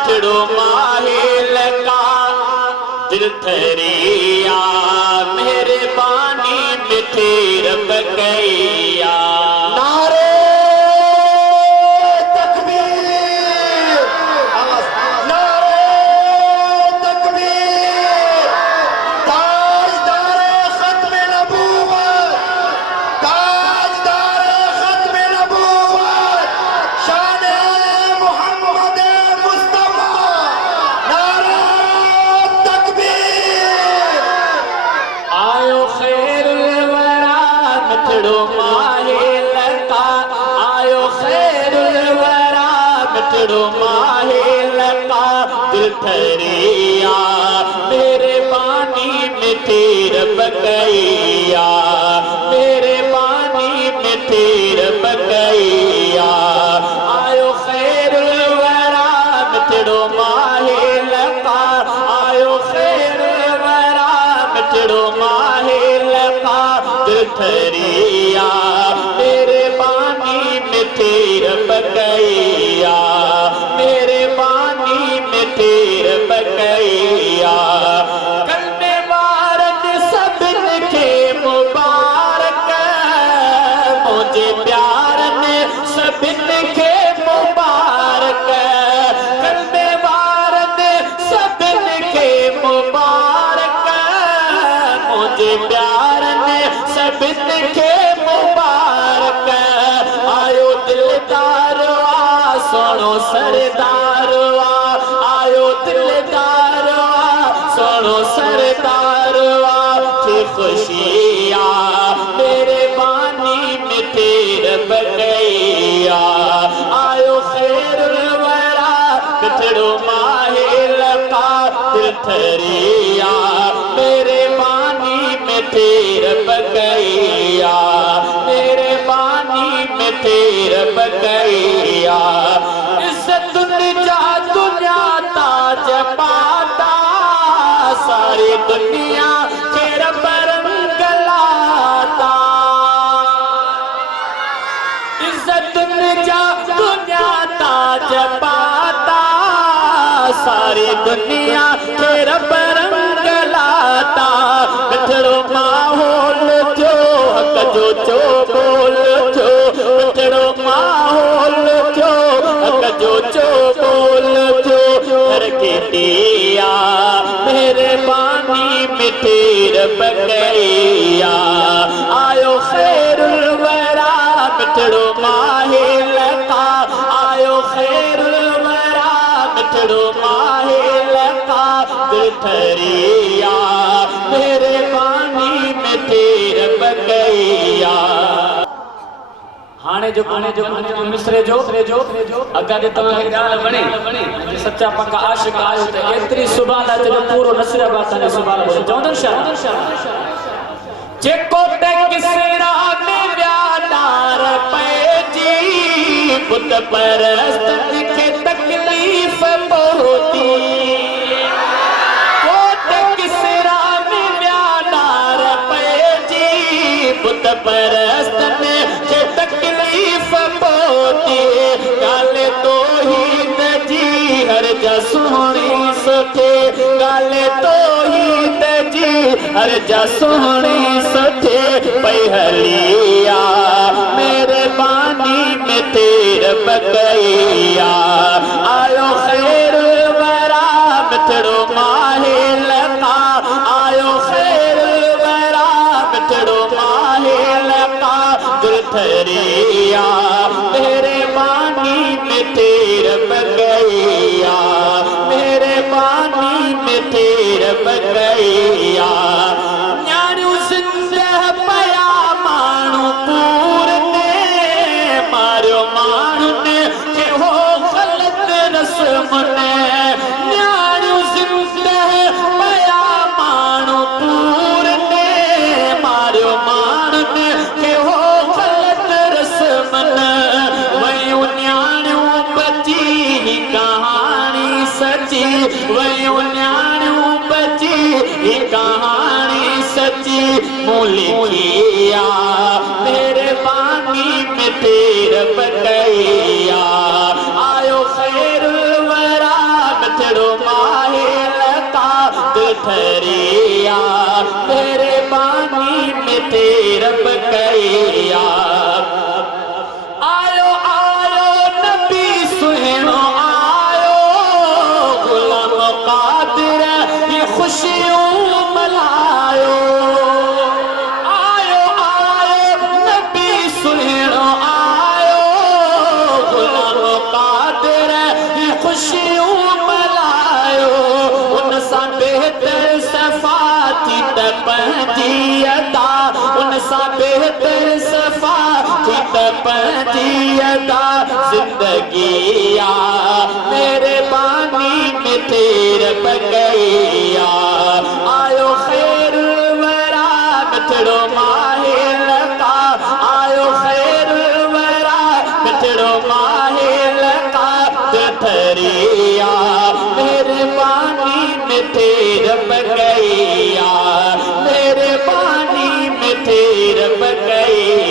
मिठड़ो माहिल का दिल थरिया मेहरबानी मिठी रब कैया नारे तकबीर नारे तकबीर ताजदारे खत्म नबूवत ताजदारे खत्म नबूवत शान मोहम्मद मुस्तफा नारे तकबीर आयो खैरुल वरा मिठड़ो माहिल का आयो खैरुल वरा मिठड़ो माहिल का दिल थरिया मेहरबानी मिठी रब कैया मेहरबानी मिठी रब कैया आयो खैरुल वरा मिठड़ो माहिल का आयो खैरुल वरा मिठड़ो माहिल का दिल थरिया मेहरबानी मिठी रब कैया मेहरबानी मिठी रब कैया कलमे वारद सबिन के मुबारक मुझे प्यार में सबिन के मुबारक कलमे वारद सबिन के मुबारक मुझे प्यार में सबिन के मुबारक आयो दिलदारवा सुनो सरदारवा आयो दिलदारवा सुनो सरदारवा की खुशिया मेहरबानी मिठी रब कैया आयो खैरुल वरा मिठड़ो माहिल का दिल थरिया मेहरबानी मिठी रब कैया मेहरबानी मिठी रब कैया इज्जत दुनिया दुनिया ताज पाता सारी दुनिया के रब रंग लाता इज्जत दुनिया दुनिया ताज पाता सारी दुनिया के रब रंग लाता मिठड़ो माहौल जो हक जो बोल जो मिठड़ो माहौल जो हक जो बोल जो हर के दिया मेहरबानी मिठी रब कैया आयो खैरुल वरा मिठड़ो माहिल का आयो खैरुल वरा मिठड़ो माहिल का दिल थरिया मेहरबानी मिठी रब कैया हाणे जो मिसरे जो अगा जे तव्हां खे ॻाल्हि वणे सच्चा पक्का आशिक आहियो त एतिरी सुभाणे जो पूरो नसराबाद तव्हां सुभाणे बोलो चवंदो शाह जेको ते किसरा में व्यादार पैजी बुत परस्तन खे तकलीफ़ पहुती कोट किसरा में व्यादार पैजी बुत परस्तन खे तकलीफ़ पहुती गाले तो ही नजी हर जा सोहणी सुठे गाले तो ही नजी हर जा सोहणी सुठे पई हलिया मेहरबानी मिठी रब कैया आयो खैरुल वरा मिठड़ो माहिल का आयो खैरुल वरा मिठड़ो माहिल का दिल थरिया मेहरबानी मिठी रब कैया मेहरबानी मिठी रब कैया न्याणियूं ज़िंदह पया माण्हू पूर ने मारियो माण्हुनि खे हो ग़लत रस्म ने न्याणियूं ज़िंदह पया माण्हू पूर ने मारियो माण्हुनि खे हो ग़लत रस्म ने वयूं न्याणियूं बची कहानी सची वयूं न्याणियूं बची कहानी सची मूलिया मेहरबानी मिठी रब कैया आयो खैरुल वरा में तेरे बकैया आयो आयो नबी सुनो आयो गुलाम कादिर ये खुशियों मलायो आयो आयो नबी सुनो आयो गुलाम कादिर ये खुशियों मलायो उन सा बेहतर सफाती तपंदी अदा उन सा बेहतर सफाती तपंदी अदा जिंदगिया मेरे बानी में तेरे बगैया आयो खैर वरा मिठड़ो माहिल का आयो खैर वरा मिठड़ो माहिल का थरिया मेरे बानी में तेरे बगैया मेरे बानी में तेरे बगैया